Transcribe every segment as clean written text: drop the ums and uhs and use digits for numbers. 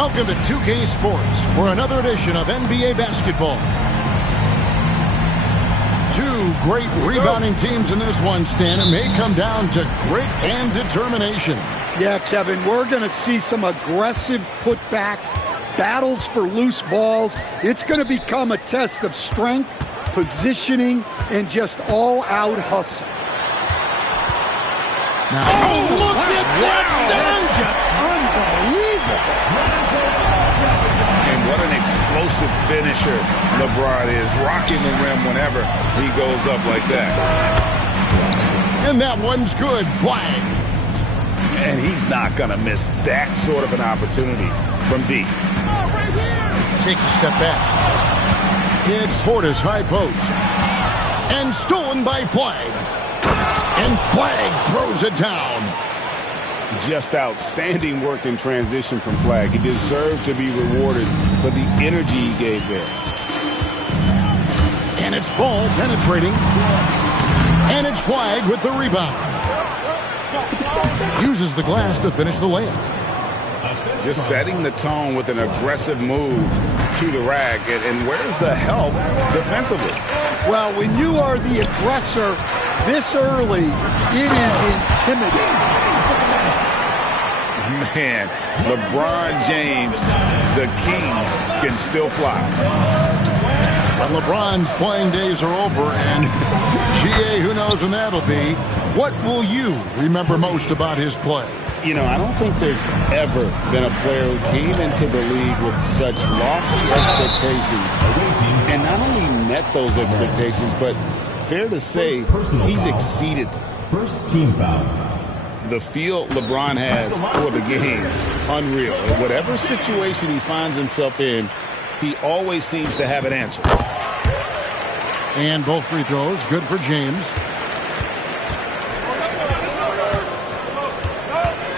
Welcome to 2K Sports for another edition of NBA basketball. Two great rebounding teams in this one, Stan. It may come down to grit and determination. Yeah, Kevin, we're going to see some aggressive putbacks, battles for loose balls. It's going to become a test of strength, positioning, and just all-out hustle. Now, look at that! Just unbelievable. And what an explosive finisher LeBron is, rocking the rim whenever he goes up like that. And that one's good. Flag. And he's not going to miss that sort of an opportunity from deep. Takes a step back. It's Portis high post. And stolen by Flag. And Flag throws it down. Just outstanding work in transition from Flag. He deserves to be rewarded for the energy he gave there. And it's Ball penetrating. And it's Flag with the rebound. Uses the glass to finish the layup. Just setting the tone with an aggressive move to the rack. And where's the help defensively? Well, when you are the aggressor this early, it is intimidating. Man, LeBron James, the king, can still fly. But LeBron's playing days are over, and GA, who knows when that'll be. What will you remember most about his play? You know, I don't think there's ever been a player who came into the league with such lofty expectations and not only met those expectations, but fair to say he's exceeded them. First team foul. The feel LeBron has for the game, unreal. In whatever situation he finds himself in, he always seems to have an answer. And both free throws, good for James.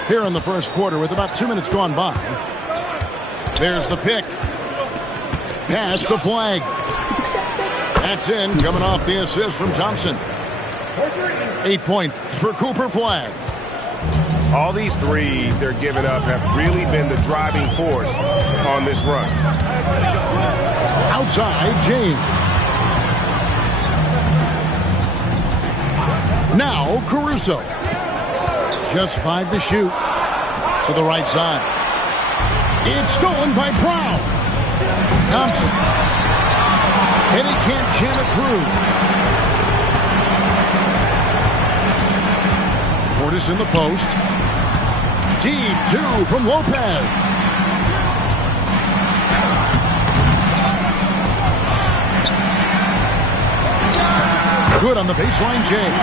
Here in the first quarter with about 2 minutes gone by. There's the pick. Pass to Flag. That's in, coming off the assist from Thompson. 8 points for Cooper Flag. All these threes they're giving up have really been the driving force on this run. Outside, James. Now, Caruso. Just 5 to shoot. To the right side. It's stolen by Brown. Thompson. And he can't jam it through. Portis in the post. Deep 2 from Lopez. Good on the baseline, James.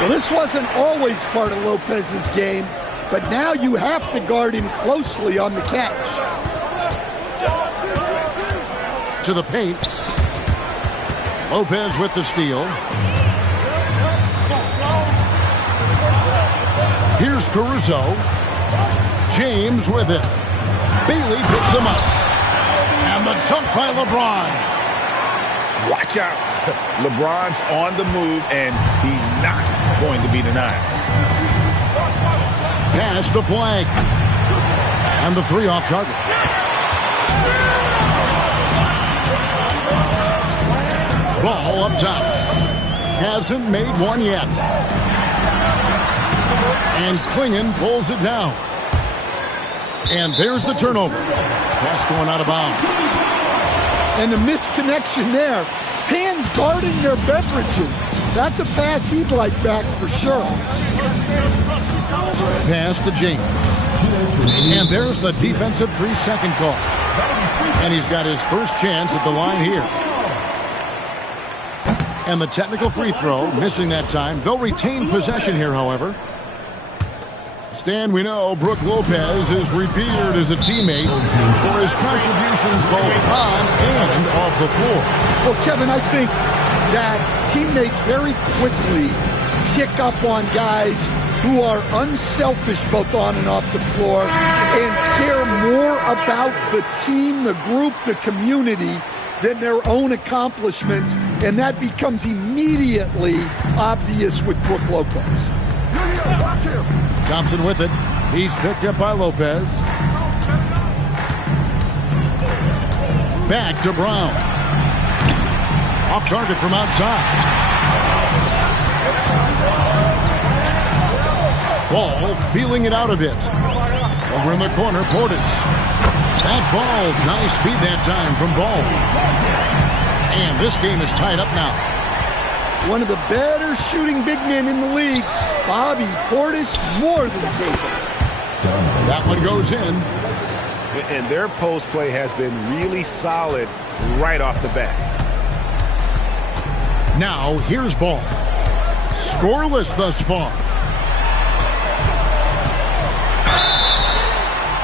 Well, this wasn't always part of Lopez's game, but now you have to guard him closely on the catch. To the paint. Lopez with the steal. Here's Caruso. James with it. Bailey picks him up. And the dunk by LeBron. Watch out. LeBron's on the move, and he's not going to be denied. Pass to Flag. And the 3 off target. Ball up top. Hasn't made one yet. And Klingon pulls it down. And there's the turnover. Pass going out of bounds. And the misconnection there. Fans guarding their beverages. That's a pass he'd like back for sure. Pass to James. And there's the defensive 3-second call. And he's got his first chance at the line here. And the technical free throw, missing that time. They'll retain possession here, however. Stan, we know Brook Lopez is revered as a teammate for his contributions both on and off the floor. Well, Kevin, I think that teammates very quickly pick up on guys who are unselfish both on and off the floor and care more about the team, the group, the community than their own accomplishments, and that becomes immediately obvious with Brook Lopez. Thompson with it. He's picked up by Lopez. Back to Brown. Off target from outside. Ball feeling it out a bit. Over in the corner, Portis. That falls. Nice feed that time from Ball. And this game is tied up now. One of the better shooting big men in the league. Bobby Portis, more than capable. That one goes in. And their post play has been really solid right off the bat. Now, here's Ball. Scoreless thus far.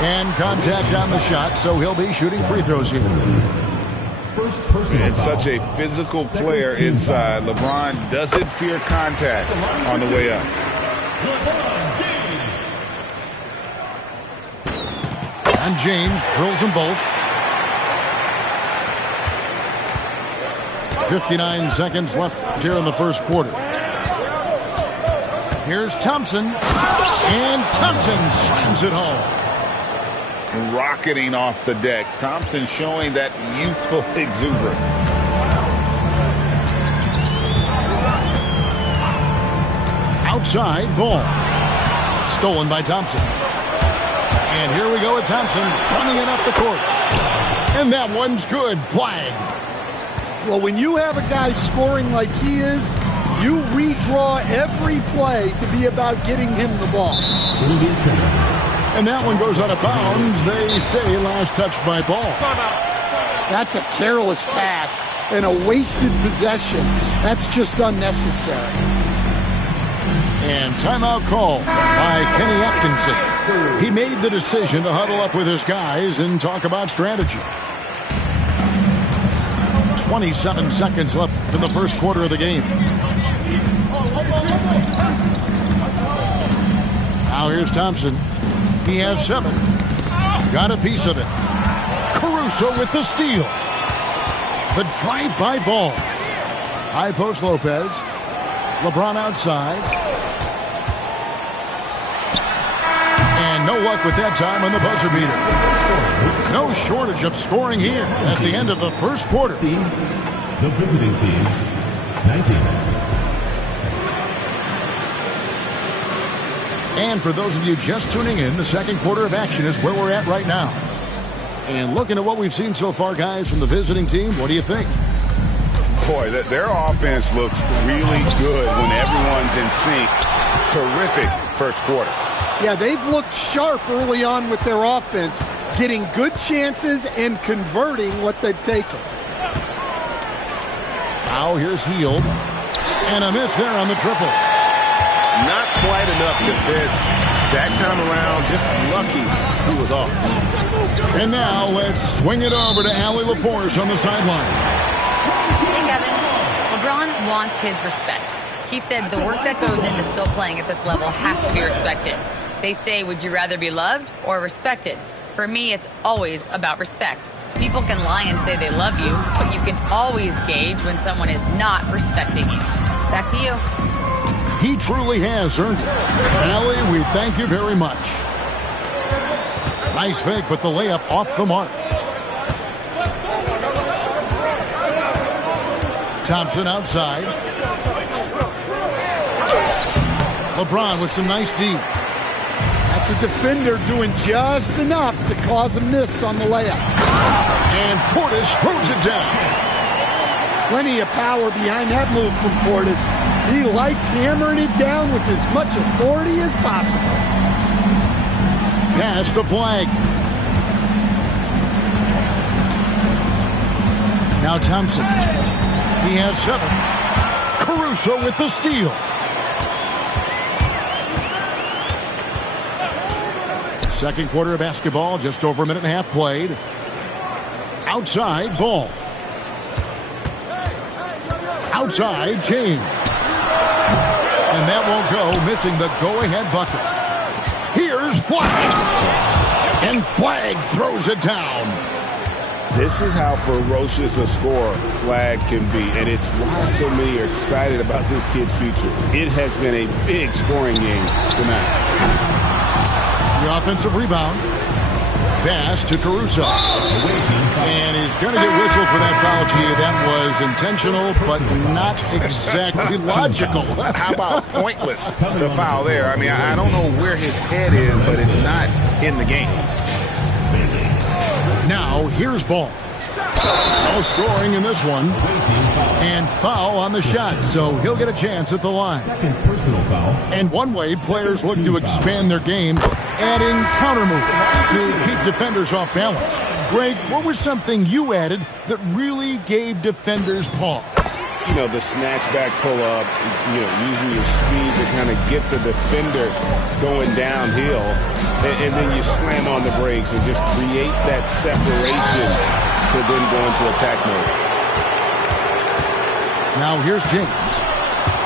And contact on the shot, so he'll be shooting free throws here. And such a physical player inside. LeBron doesn't fear contact on the way up. And James drills them both. 59 seconds left here in the first quarter. Here's Thompson. And Thompson slams it home. Rocketing off the deck. Thompson showing that youthful exuberance. Outside, Ball. Stolen by Thompson. And here we go with Thompson running it up the court. And that one's good. Flag. Well, when you have a guy scoring like he is, you redraw every play to be about getting him the ball. And that one goes out of bounds. They say last touch by Ball. That's a careless pass and a wasted possession. That's just unnecessary. And timeout call by Kenny Atkinson. He made the decision to huddle up with his guys and talk about strategy. 27 seconds left in the first quarter of the game. Now here's Thompson. He has 7. Got a piece of it. Caruso with the steal. The drive by Ball. High post Lopez. LeBron outside. And no luck with that time on the buzzer beater. No shortage of scoring here at the end of the first quarter. The visiting team, 19. And for those of you just tuning in, the second quarter of action is where we're at right now. And looking at what we've seen so far, guys, from the visiting team, what do you think? Boy, their offense looks really good when everyone's in sync. Terrific first quarter. Yeah, they've looked sharp early on with their offense, getting good chances and converting what they've taken. Now here's Hield. And a miss there on the triple. Not quite enough defense that time around. Just lucky he was off. And now let's swing it over to Allie LaForce on the sideline. Hey, Kevin. LeBron wants his respect. He said the work that goes into still playing at this level has to be respected. They say, would you rather be loved or respected? For me, it's always about respect. People can lie and say they love you, but you can always gauge when someone is not respecting you. Back to you. He truly has earned it. Allie, we thank you very much. Nice fake, but the layup off the mark. Thompson outside. LeBron with some nice D. That's a defender doing just enough to cause a miss on the layup. And Portis throws it down. Plenty of power behind that move from Portis. He likes hammering it down with as much authority as possible. Pass to Flag. Now Thompson. He has 7. Caruso with the steal. Second quarter of basketball, just over a minute and a half played. Outside, Ball. Outside, James. And that won't go, missing the go-ahead bucket. Here's Flag. And Flag throws it down. This is how ferocious a scorer Flag can be, and it's why so many are excited about this kid's future. It has been a big scoring game tonight. The offensive rebound. Pass to Caruso. And he's going to get whistled for that foul, G. That was intentional, but not exactly logical. How about pointless to foul there? I mean, I don't know where his head is, but it's not in the game. Now, here's ball. No scoring in this one. And foul on the shot, so he'll get a chance at the line. Second personal foul. And one way players look to expand their game, adding counter moves to keep defenders off balance. Greg, what was something you added that really gave defenders pause? You know, the snatch back pull-up, you know, using your speed to kind of get the defender going downhill, and then you slam on the brakes and just create that separation to then go into attack mode. Now here's James.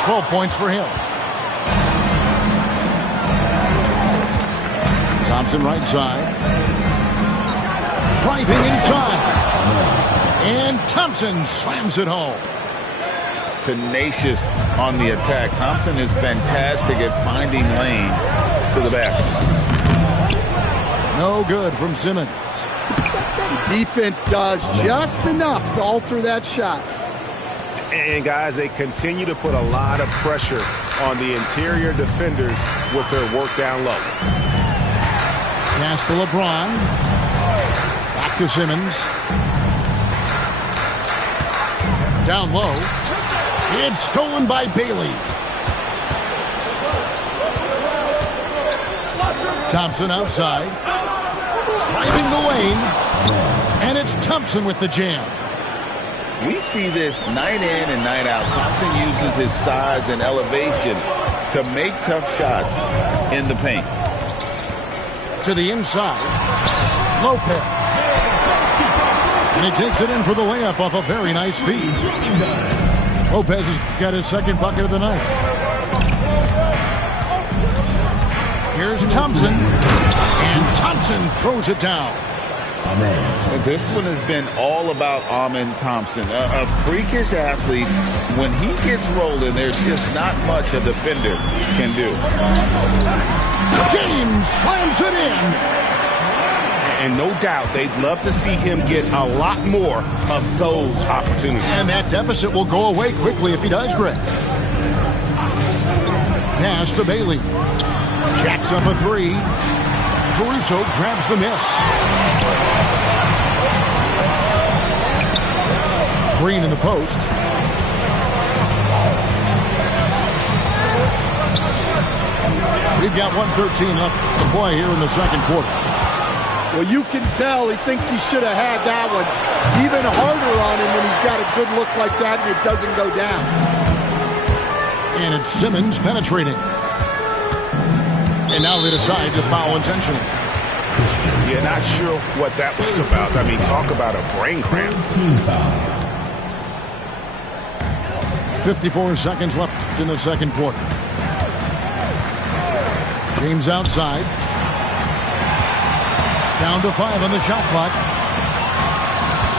12 points for him. Thompson right side. Driving inside. And Thompson slams it home. Tenacious on the attack. Thompson is fantastic at finding lanes to the basket. No good from Simmons. Defense does just enough to alter that shot. And guys, they continue to put a lot of pressure on the interior defenders with their work down low. Pass to LeBron. Back to Simmons. Down low. It's stolen by Bailey. Thompson outside. Driving the lane. And it's Thompson with the jam. We see this night in and night out. Thompson uses his size and elevation to make tough shots in the paint. To the inside. Lopez. And he takes it in for the layup off a very nice feed. Lopez has got his second bucket of the night. Here's Thompson. And Thompson throws it down. This one has been all about Amen Thompson. A freakish athlete. When he gets rolling, there's just not much a defender can do. James slams it in. And no doubt they'd love to see him get a lot more of those opportunities. And that deficit will go away quickly if he does, Greg. Pass to Bailey. Jacks up a three. Caruso grabs the miss. Green in the post. We've got 1:13 left to play here in the second quarter. Well, you can tell he thinks he should have had that one even harder on him when he's got a good look like that and it doesn't go down. And it's Simmons penetrating. And now they decide to foul intentionally. Yeah, not sure what that was about. I mean, talk about a brain cramp. 54 seconds left in the second quarter. James outside. Down to 5 on the shot clock.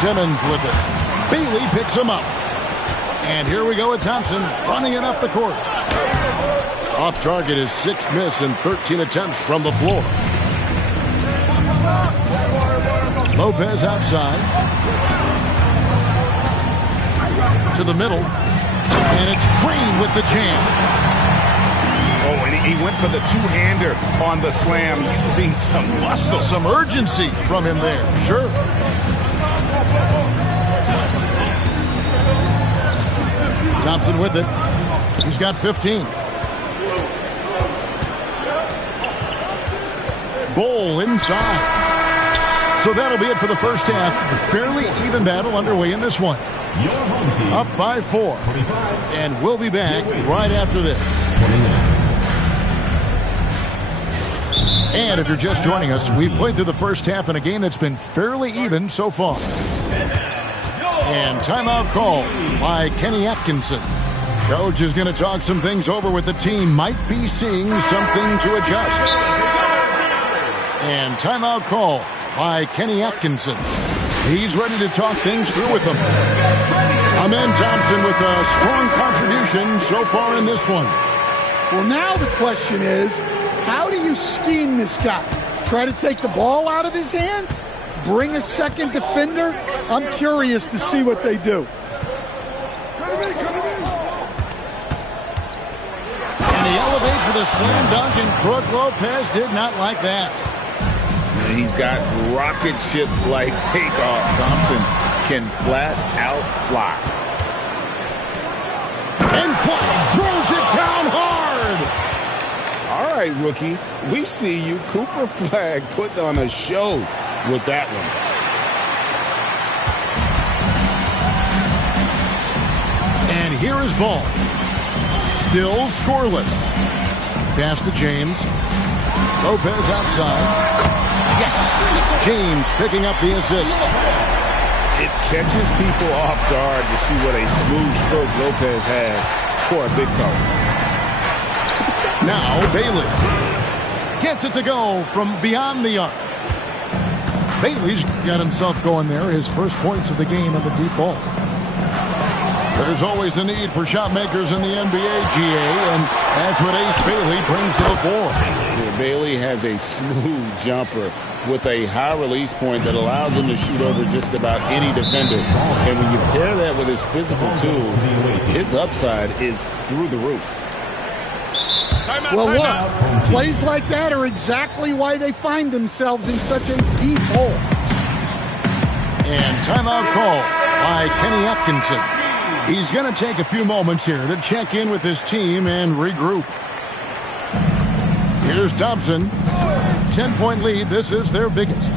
Simmons with it. Bailey picks him up. And here we go with Thompson running it up the court. Off target, his 6th miss and 13 attempts from the floor. Lopez outside. To the middle. And it's Green with the jam. Oh, and he went for the two-hander on the slam, using some muscle. Some urgency from him there, sure. Thompson with it. He's got 15. Ball inside. So that'll be it for the first half. Fairly even battle underway in this one. Up by 4. And we'll be back right after this. And if you're just joining us, we've played through the first half in a game that's been fairly even so far. And timeout call by Kenny Atkinson. Coach is going to talk some things over with the team. Might be seeing something to adjust. And timeout call by Kenny Atkinson. He's ready to talk things through with them. Amen Thompson with a strong contribution so far in this one. Well, now the question is, how do you scheme this guy? Try to take the ball out of his hands? Bring a second defender? I'm curious to see what they do. And he elevates with a slam dunk, and Brook Lopez did not like that. And he's got rocket ship-like takeoff. Thompson can flat out fly. And Flagg throws it down hard. All right, rookie. We see you. Cooper Flagg put on a show with that one. And here is ball. Still scoreless. Pass to James. Lopez outside. Yes, it's James picking up the assist. It catches people off guard to see what a smooth stroke Lopez has for a big fella. Now Bailey gets it to go from beyond the arc. Bailey's got himself going there. His first points of the game on the deep ball. There's always a need for shot makers in the NBA, GA, and that's what Ace Bailey brings to the floor. Yeah, Bailey has a smooth jumper with a high release point that allows him to shoot over just about any defender. And when you pair that with his physical tools, his upside is through the roof. Well, look, plays like that are exactly why they find themselves in such a deep hole. And timeout call by Kenny Atkinson. He's going to take a few moments here to check in with his team and regroup. Here's Thompson. 10-point lead. This is their biggest.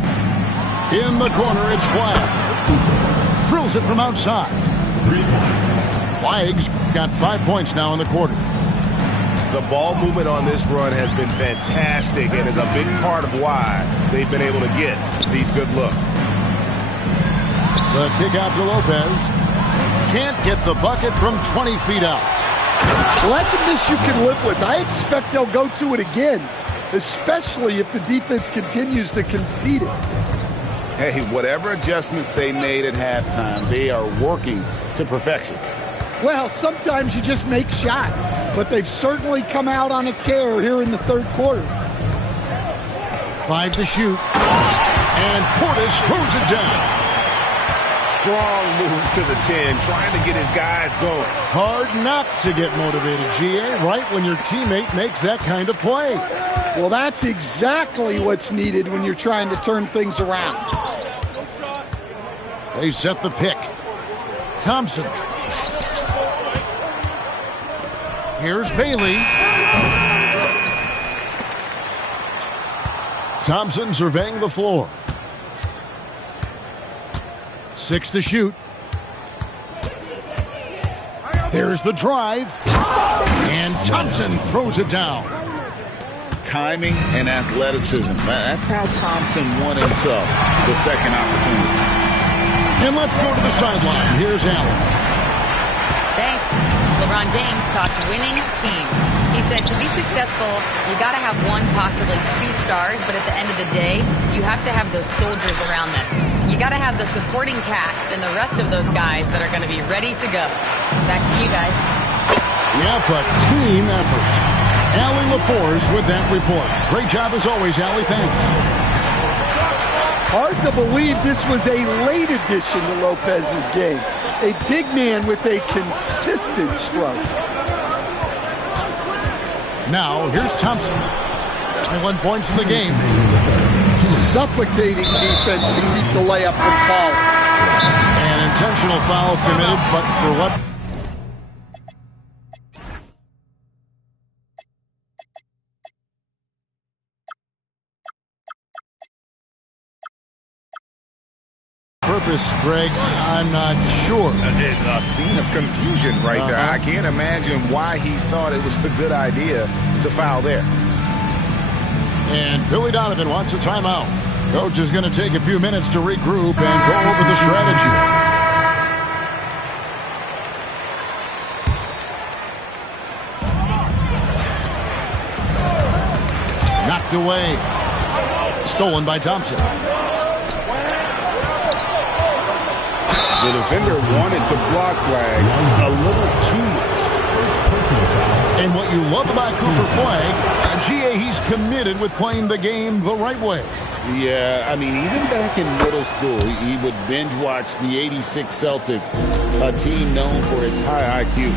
In the corner, it's Flagg. Drills it from outside. 3 points. Flagg's got 5 points now in the quarter. The ball movement on this run has been fantastic and is a big part of why they've been able to get these good looks. The kick out to Lopez. Can't get the bucket from 20 feet out. Well, that's a miss you can live with. I expect they'll go to it again, especially if the defense continues to concede it. Hey, whatever adjustments they made at halftime, they are working to perfection. Well, sometimes you just make shots, but they've certainly come out on a tear here in the third quarter. 5 to shoot. And Portis throws it down. Strong move to the 10, trying to get his guys going. Hard not to get motivated, GA, right when your teammate makes that kind of play. Well, that's exactly what's needed when you're trying to turn things around. They set the pick. Thompson. Here's Bailey. Thompson surveying the floor. 6 to shoot. There's the drive. And Thompson throws it down. Timing and athleticism. That's how Thompson won himself the second opportunity. And let's go to the sideline. Here's Allen. Thanks. LeBron James talked winning teams. He said to be successful, you got to have one, possibly 2 stars, but at the end of the day, you have to have those soldiers around them. You got to have the supporting cast and the rest of those guys that are going to be ready to go. Back to you guys. Yep, a team effort. Allie LaForce with that report. Great job as always, Allie. Thanks. Hard to believe this was a late addition to Lopez's game. A big man with a consistent stroke. Now, here's Thompson. 21 points in the game. Suffocating defense to keep the layup from falling. An intentional foul committed, but for what? Purpose, Greg, I'm not sure. It's a scene of confusion right there. I can't imagine why he thought it was a good idea to foul there. And Billy Donovan wants a timeout. Coach is going to take a few minutes to regroup and go over the strategy. Knocked away. Stolen by Thompson. The defender wanted to block Flagg a little too much. And what you love about Cooper Flag, GA, he's committed with playing the game the right way. Yeah, I mean, even back in middle school, he would binge watch the '86 Celtics, a team known for its high IQ.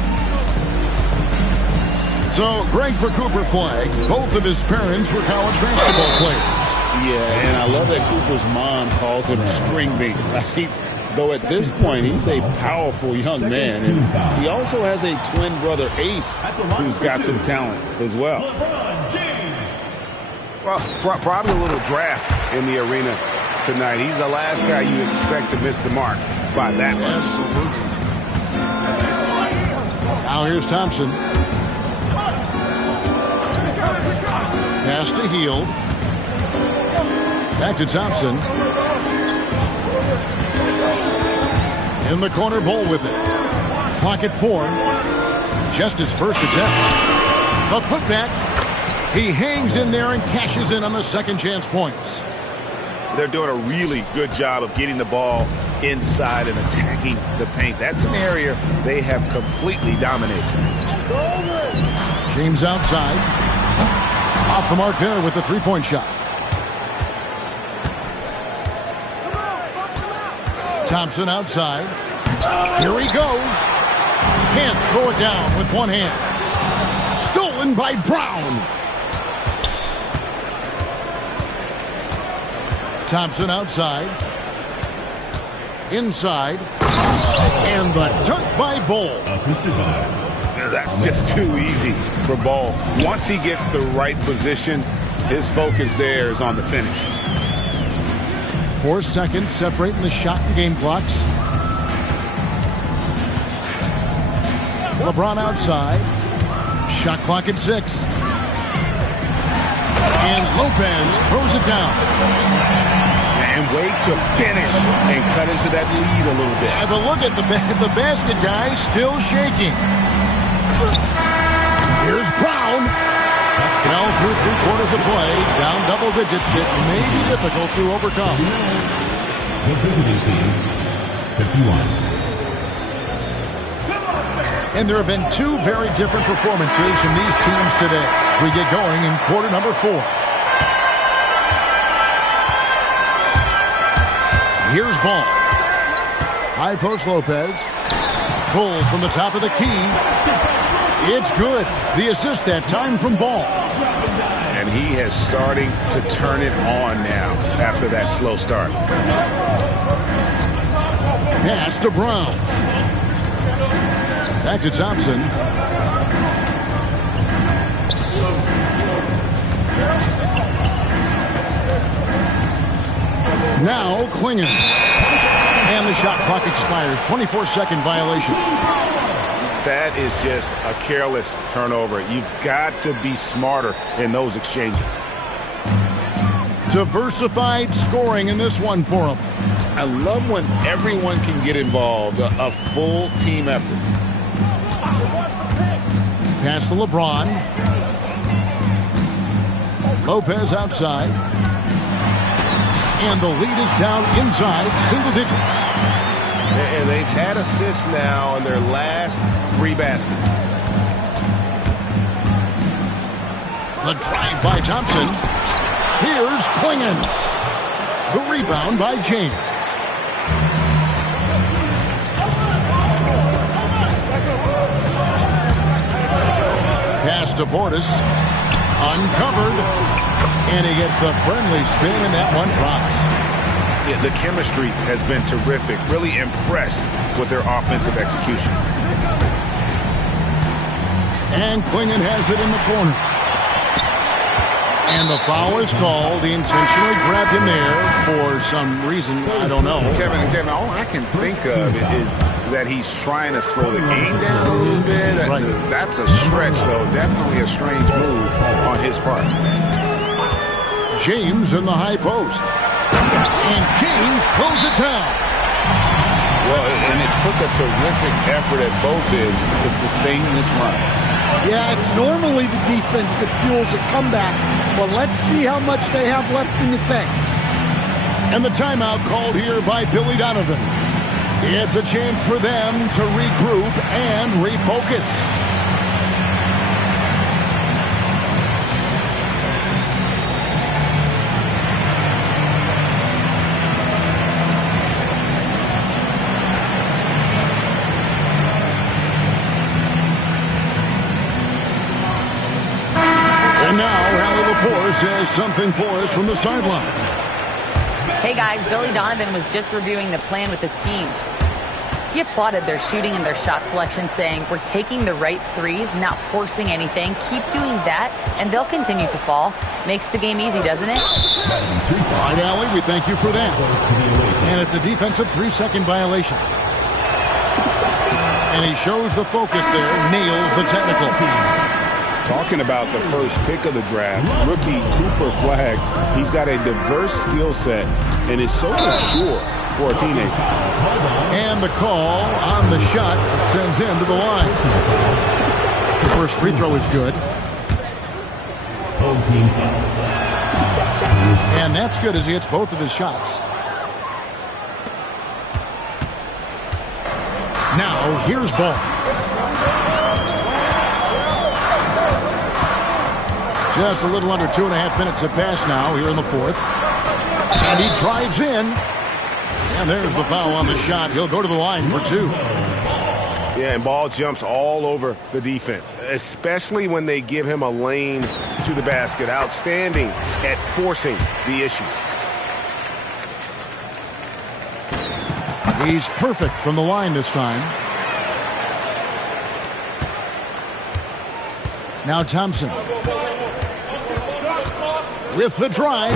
So, great for Cooper Flag. Both of his parents were college basketball players. Yeah, and I love that Cooper's mom calls him string bean. Though at this point, he's a powerful young man. And he also has a twin brother, Ace, who's got some talent as well. Well, probably a little draft in the arena tonight. He's the last guy you expect to miss the mark by that much. Now here's Thompson. Pass to Hield. Back to Thompson. In the corner, Ball with it. Clock at 4. Just his first attempt. A putback. He hangs in there and cashes in on the second chance points. They're doing a really good job of getting the ball inside and attacking the paint. That's an area they have completely dominated. James outside. Off the mark there with the three-point shot. Thompson outside. Here he goes. Can't throw it down with one hand. Stolen by Brown. Thompson outside. Inside. And the dunk by Ball. That's just too easy for Ball. Once he gets the right position, his focus there is on the finish. 4 seconds separating the shot and game clocks. LeBron outside. Shot clock at 6. And Lopez throws it down. And wait to finish and cut into that lead a little bit. But look at the basket guy still shaking. Here's Brown. Well, through 3/4 of play, down double digits, it may be difficult to overcome. The visiting team, 51. And there have been 2 very different performances from these teams today. We get going in quarter number 4. Here's Ball. High post Lopez. Pulls from the top of the key. It's good. The assist that time from Ball. And he is starting to turn it on now after that slow start. Pass to Brown. Back to Thompson. Now Klingon. And the shot clock expires. 24-second violation. That is just a careless turnover. You've got to be smarter in those exchanges. Diversified scoring in this one for him. I love when everyone can get involved, a full team effort. Pass to LeBron. Lopez outside. And the lead is down inside single digits. And they've had assists now in their last 3 baskets. The drive by Thompson. Here's Klingon. The rebound by James. Pass to Portis. Uncovered. And he gets the friendly spin, and that one drops. Yeah, the chemistry has been terrific. Really impressed with their offensive execution. And Klingon has it in the corner. And the foul is called. He intentionally grabbed him there for some reason. I don't know. Kevin, all I can think of is that he's trying to slow the game down a little bit. Right. That's a stretch, though. Definitely a strange move on his part. James in the high post. And James throws it down. Well, and it took a terrific effort at both ends to sustain this run. Yeah, it's normally the defense that fuels a comeback. But let's see how much they have left in the tank. And the timeout called here by Billy Donovan. It's a chance for them to regroup and refocus. Force has something for us from the sideline. Hey guys, Billy Donovan was just reviewing the plan with his team. He applauded their shooting and their shot selection, saying, "We're taking the right threes, not forcing anything. Keep doing that, and they'll continue to fall." Makes the game easy, doesn't it? All right, Allie, we thank you for that. And it's a defensive 3-second violation. And he shows the focus there, nails the technical. Talking about the first pick of the draft, rookie Cooper Flagg, he's got a diverse skill set and is so mature for a teenager. And the call on the shot that sends him to the line. The first free throw is good. And that's good as he hits both of his shots. Now, here's Ball. Just a little under 2.5 minutes have passed now here in the fourth. And he drives in. And there's the foul on the shot. He'll go to the line for 2. Yeah, and Ball jumps all over the defense, especially when they give him a lane to the basket. Outstanding at forcing the issue. He's perfect from the line this time. Now Thompson. With the drive.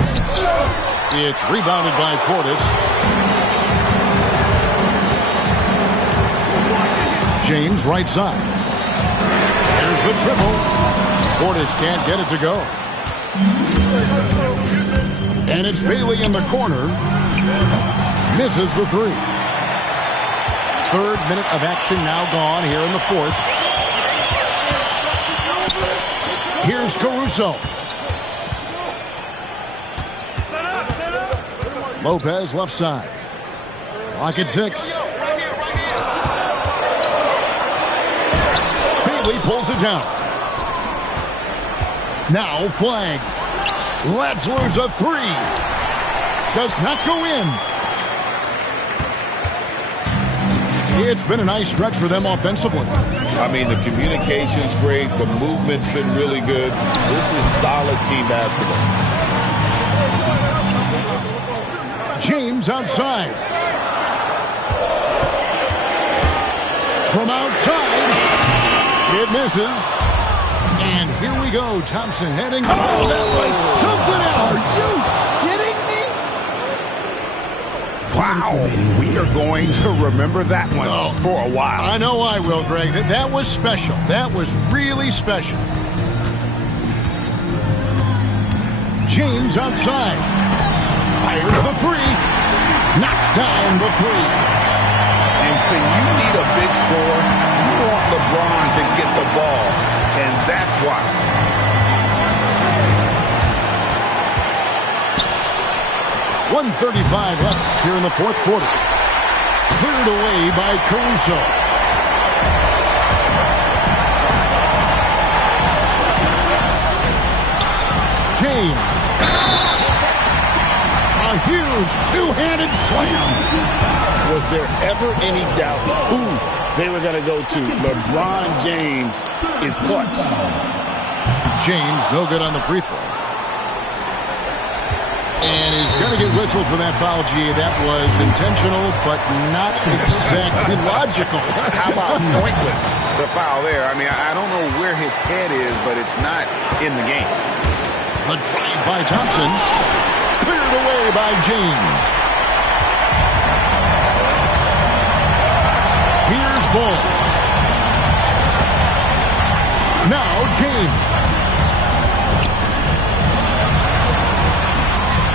It's rebounded by Portis. James right side. There's the dribble. Portis can't get it to go. And it's Bailey in the corner. Misses the 3. Third minute of action now gone here in the fourth. Here's Caruso. Lopez left side. Clock at 6. Bailey pulls it down. Now Flagg. Lets loose a 3. Does not go in. It's been a nice stretch for them offensively. I mean, the communication's great. The movement's been really good. This is solid team basketball. James outside. From outside. It misses. And here we go. Thompson heading. Oh, that was something else. Are you kidding me? Wow, we are going to remember that one for a while. I know I will, Greg. That was special. That was really special. James outside. Fires the 3. Knocks down the 3. And when you need a big score, you want LeBron to get the ball. And that's why. 1:35 left here in the fourth quarter. Cleared away by Caruso. James. A huge two-handed slam. Was there ever any doubt who they were going to go to? LeBron James is clutch. James no good on the free throw. And he's going to get whistled for that foul, G. That was intentional, but not exactly logical. How about pointless to foul there? I mean, I don't know where his head is, but it's not in the game. The drive by Thompson. Cleared away by James. Here's Ball. Now James.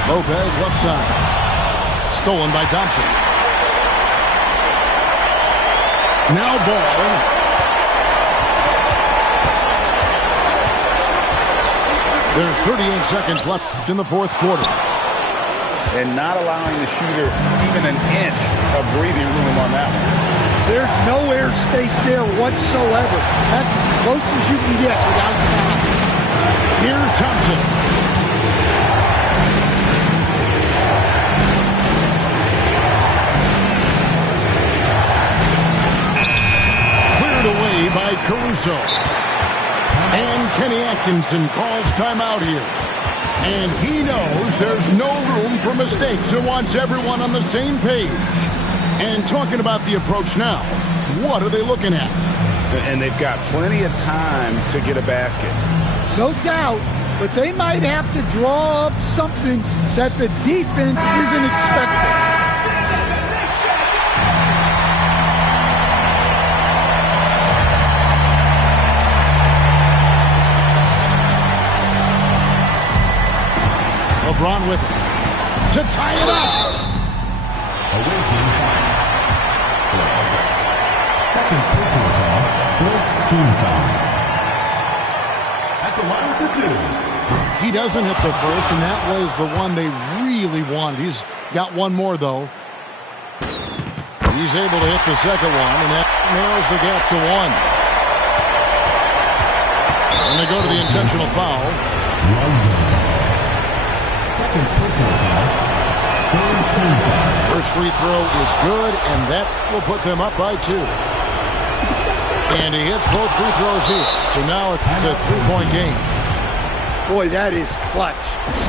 Lopez left side. Stolen by Thompson. Now Ball. There's 38 seconds left in the fourth quarter. And not allowing the shooter even an inch of breathing room on that one. There's no air space there whatsoever. That's as close as you can get without foul. Here's Thompson. Cleared away by Caruso. And Kenny Atkinson calls timeout here. And he knows there's no room for mistakes and wants everyone on the same page. And talking about the approach now, what are they looking at? And they've got plenty of time to get a basket. No doubt, but they might have to draw up something that the defense isn't expecting. LeBron with it to tie it up. Away team foul. Second personal foul, first team foul. At the line for two. He doesn't hit the first, and that was the one they really wanted. He's got one more, though. He's able to hit the second one, and that narrows the gap to one. And they go to the intentional foul. Second personal foul. Third team foul. First free throw is good, and that will put them up by 2. And he hits both free throws here. So now it's a 3-point game. Boy, that is clutch.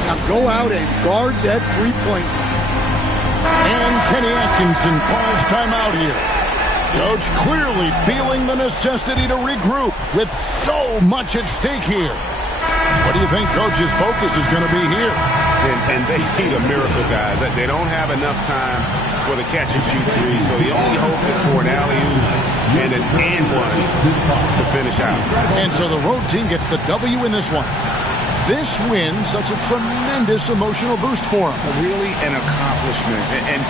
Now go out and guard that three-point. And Kenny Atkinson calls timeout here. Coach clearly feeling the necessity to regroup with so much at stake here. What do you think Coach's focus is going to be here? And they need a miracle, guys. They don't have enough time for the catch-and-shoot three, so the only hope is for an alley-oop and an and-one to finish out. And so the road team gets the W in this one. This win, such a tremendous emotional boost for them. Really an accomplishment. And